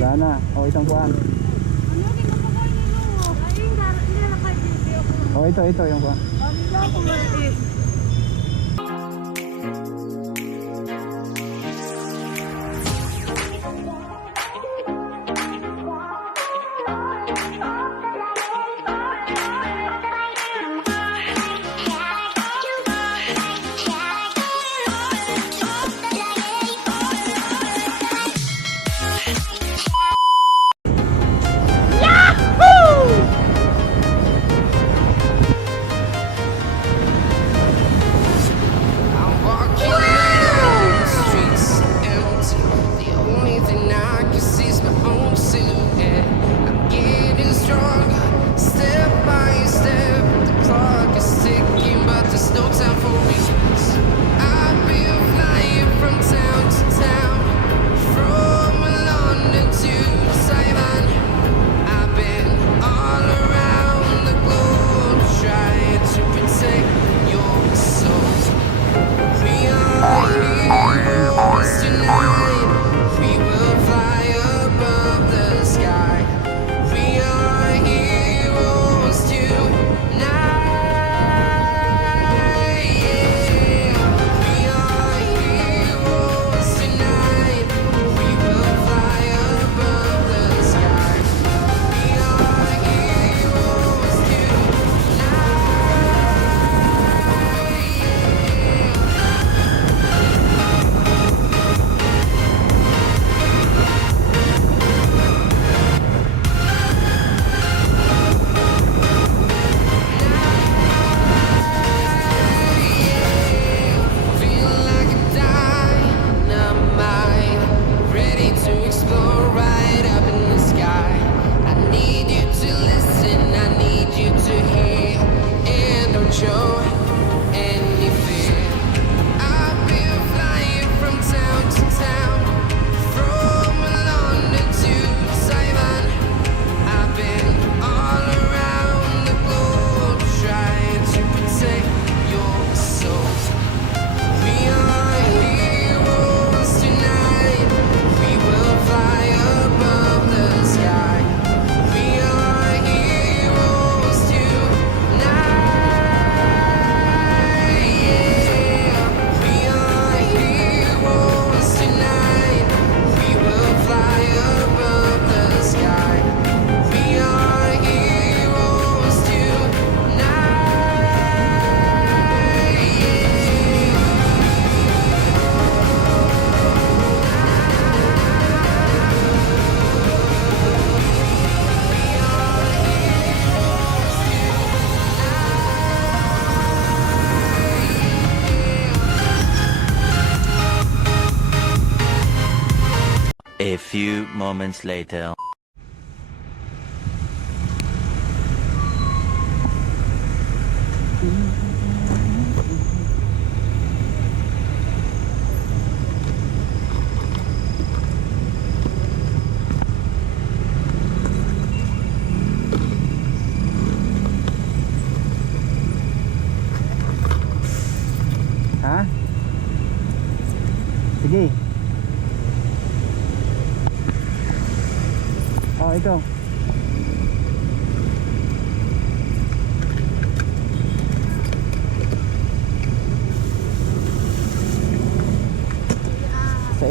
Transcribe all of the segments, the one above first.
Wala na. O itong kuhan. O ito yung kuhan. A few moments later. Ha? Sige. Oh, ito.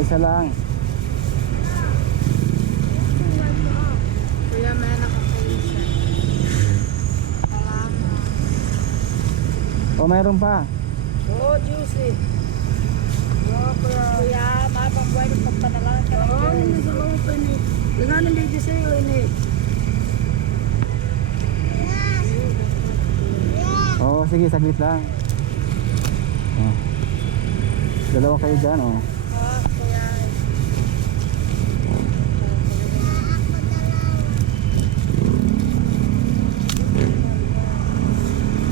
Isa lang. Kuya, may nakakaisa. Oh, mayroon pa. Oh, juicy. Kuya, mabang buhay ng pagpanalan ka. Oo, hindi sa loob pa ni. Dengan hindi di sa'yo ini. Oh, sige, saglit lang. Oh. Dalawa kayo dyan, oh. Oh, kuya.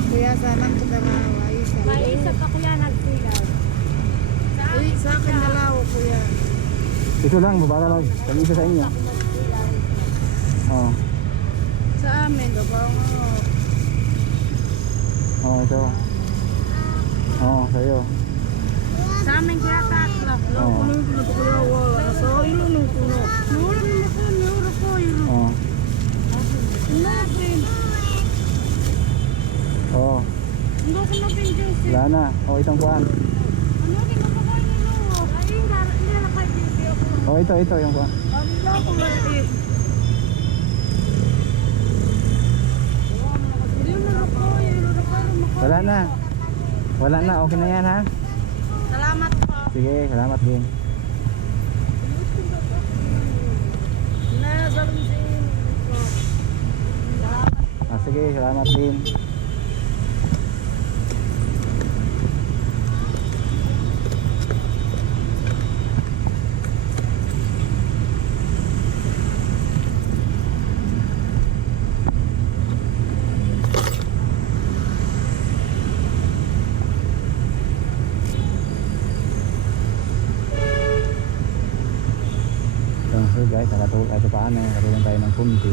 Kuya, sana ang kadalawa. May isa pa kuya nagsigaw. Sa akin dalawa kuya. Ito lang, babara lang. Tag-isa sa inyo. Oh. Sa amin, gabaw mo. Oh, ito. Oh, sa'yo. Sa amin kuya tatlo. Oh. Kuya, wala. Sa ilo nung kuno. Wala naman Wala na. O, itong kuhan. Ano, di ko pa kayo nilo. Ay, hindi na kayo ako. O, ito yung kuhan. Ano na ako mali. Hindi mo na po. Wala na. Wala na. Okay na yan ha. Salamat po. Sige, salamat din. Nasalong sa inyo po. Salamat. Sige, salamat din. So guys, nakatulong tayo ng kunti.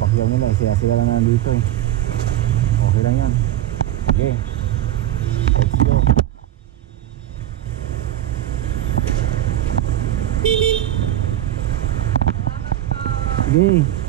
Pakyaw nila, sila lang nandito eh. Okay lang yan. Okay, let's go. Sige.